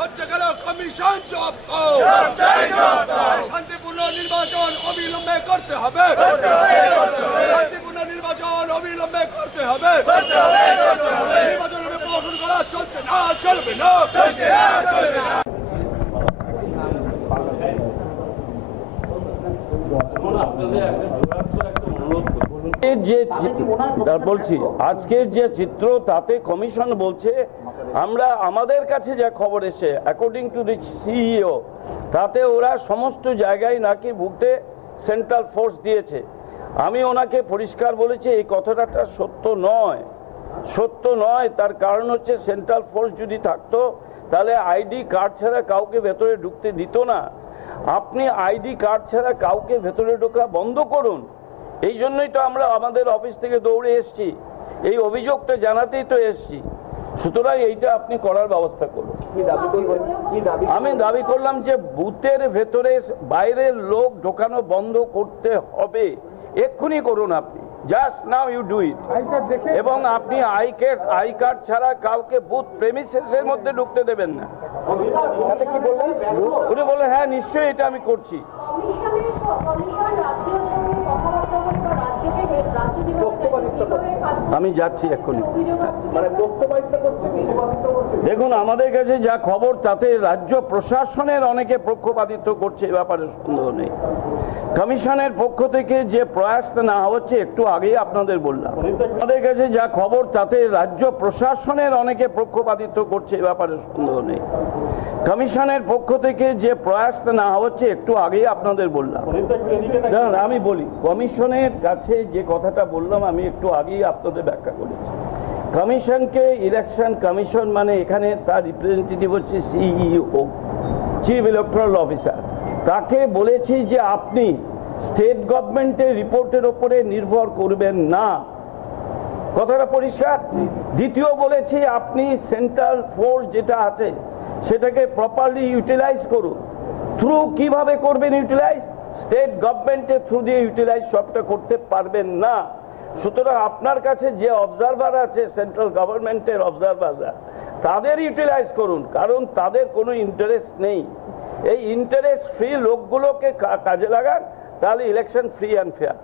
হচ্ছে গেল কমিশন জব্দ। শান্তিপূর্ণ নির্বাচন অবিলম্বে করতে হবে, শান্তিপূর্ণ নির্বাচন অবিলম্বে করতে হবে। নির্বাচনের প্রহসন করা চলছে না, চলবে না, চলছে না, চলবে না। বলছি আজকের যে চিত্র তাতে কমিশন বলছে আমরা আমাদের কাছে যা খবর এসে অ্যাকর্ডিং টু দি সিইও তাতে ওরা সমস্ত জায়গায় নাকি ভুগতে সেন্ট্রাল ফোর্স দিয়েছে। আমি ওনাকে পরিষ্কার বলেছি এই কথাটা সত্য নয়, সত্য নয়। তার কারণ হচ্ছে সেন্ট্রাল ফোর্স যদি থাকতো তাহলে আইডি কার্ড ছাড়া কাউকে ভেতরে ঢুকতে দিত না। আপনি আইডি কার্ড ছাড়া কাউকে ভেতরে ঢোকা বন্ধ করুন। এই জন্যই তো আমরা আমাদের অফিস থেকে দৌড়ে এসছি, এই অভিযোগটা জানাতেই তো এসছি। সুতরাং এইটা আপনি করার ব্যবস্থা করুন। আমি দাবি করলাম যে বুথের ভেতরে বাইরের লোক ঢোকানো বন্ধ করতে হবে, এক্ষুনি করুন আপনি, just now you do it. এবং আপনি আই কার্ড ছাড়া কাউকে বুথ প্রেমিসেসের মধ্যে ঢুকতে দেবেন না। উনি বললেন হ্যাঁ নিশ্চয়ই এটা আমি করছি। আমি যাচ্ছি এক্ষুনি। দেখুন আমাদের কাছে যা খবর তাতে রাজ্য প্রশাসনের অনেকে পক্ষপাতিত্ব করছে, এ ব্যাপারে সন্দেহ নেই। কমিশনের পক্ষ থেকে যে প্রয়াসটা না হচ্ছে একটু আগেই আপনাদের বললাম। আমাদের কাছে যা খবর তাতে রাজ্য প্রশাসনের অনেকে পক্ষপাতিত্ব করছে, এ ব্যাপারে সন্দেহ নেই। কমিশনের পক্ষ থেকে যে প্রয়াসটা না হচ্ছে একটু আগেই আপনাদের বললাম। আমি বলি কমিশনের কাছে যে কথাটা বললাম আমি একটু আগেই আপনাদের ব্যাখ্যা করেছি। কমিশনকে ইলেকশন কমিশন মানে এখানে তার রিপ্রেজেন্টেটিভ হচ্ছে সিইও, চিফ ইলেকটরাল অফিসার। তাকে বলেছি যে আপনি স্টেট গভর্নমেন্টের রিপোর্টের উপরে নির্ভর করবেন না, কথাটা পরিষ্কার। দ্বিতীয় বলেছি আপনি সেন্ট্রাল ফোর্স যেটা আছে সেটাকে প্রপারলি ইউটিলাইজ করুন। থ্রু কিভাবে করবেন ইউটিলাইজ? স্টেট গভর্নমেন্টের থ্রু দিয়ে ইউটিলাইজ সবটা করতে পারবেন না। সুতরাং আপনার কাছে যে অবজারভার আছে সেন্ট্রাল গভর্নমেন্টের অবজারভাররা তাদের ইউটিলাইজ করুন, কারণ তাদের কোনো ইন্টারেস্ট নেই। এই ইন্টারেস্ট ফ্রি লোকগুলোকে কাজে লাগান, তাহলে ইলেকশন ফ্রি অ্যান্ড ফেয়ার।